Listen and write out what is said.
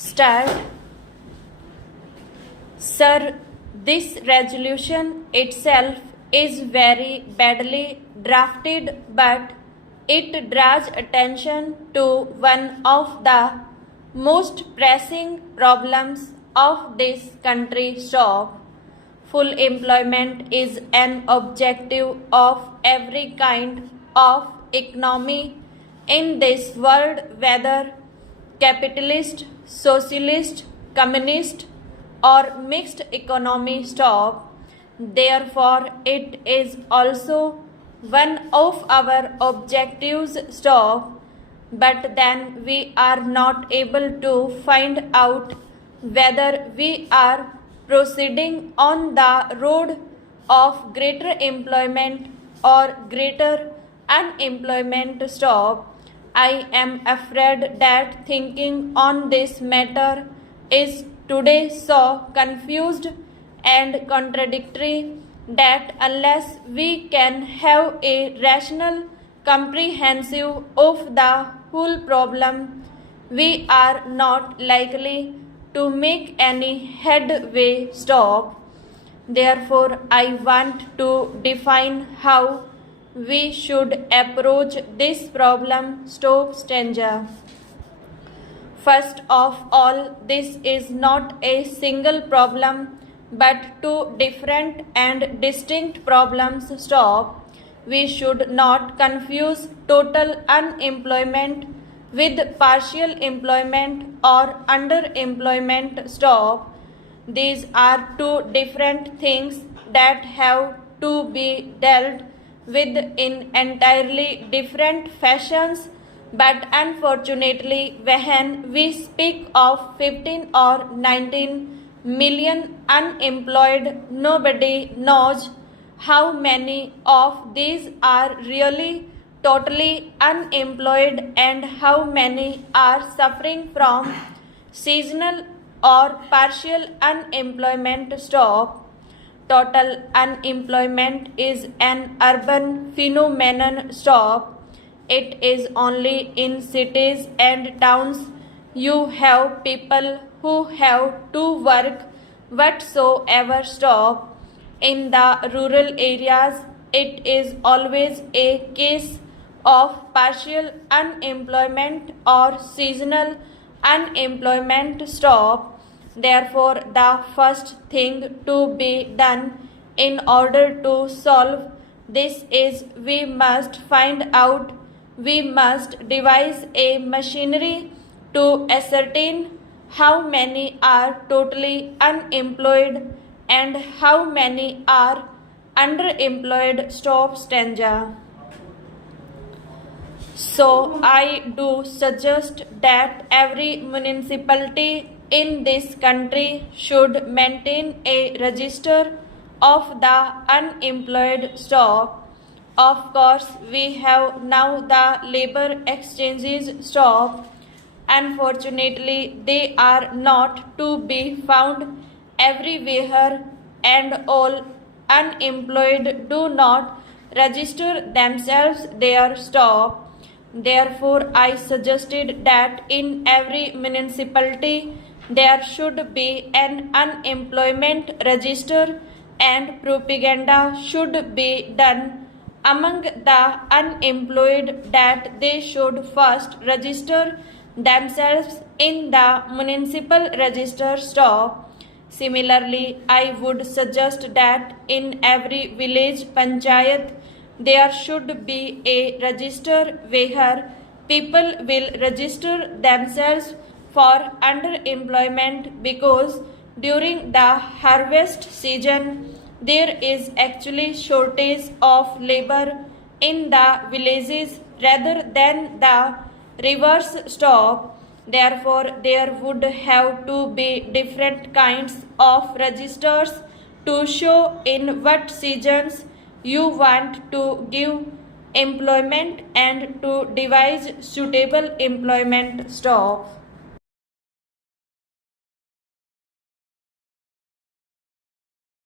Start. Sir, this resolution itself is very badly drafted, but it draws attention to one of the most pressing problems of this country. Stop. Full employment is an objective of every kind of economy in this world, whether capitalist, socialist, communist, or mixed economy. Stop. Therefore, it is also one of our objectives. Stop. But then we are not able to find out whether we are proceeding on the road of greater employment or greater unemployment. Stop. I am afraid that thinking on this matter is today so confused and contradictory that unless we can have a rational comprehensive of the whole problem, we are not likely to make any headway. Stop. Therefore, I want to define how we should approach this problem. Stop stanza. First of all, this is not a single problem but two different and distinct problems. Stop. We should not confuse total unemployment with partial employment or underemployment. Stop. These are two different things that have to be dealt with in entirely different fashions, but unfortunately, when we speak of 15 or 19 million unemployed, nobody knows how many of these are really totally unemployed and how many are suffering from seasonal or partial unemployment. Stop. Total unemployment is an urban phenomenon. Stop. It is only in cities and towns you have people who have to work whatsoever. Stop. In the rural areas, it is always a case of partial unemployment or seasonal unemployment. Stop. Therefore, the first thing to be done in order to solve this is we must devise a machinery to ascertain how many are totally unemployed and how many are underemployed. Stop stanza. So I do suggest that every municipality in this country should maintain a register of the unemployed. Stop. Of course, we have now the labor exchanges. Stop. Unfortunately, they are not to be found everywhere, and all unemployed do not register themselves there. Stop. Therefore, I suggested that in every municipality there should be an unemployment register, and propaganda should be done among the unemployed that they should first register themselves in the municipal register. Stop. Similarly, I would suggest that in every village panchayat there should be a register where people will register themselves for underemployment, because during the harvest season there is actually shortage of labor in the villages rather than the reverse. Stop. Therefore, there would have to be different kinds of registers to show in what seasons you want to give employment and to devise suitable employment. Stop.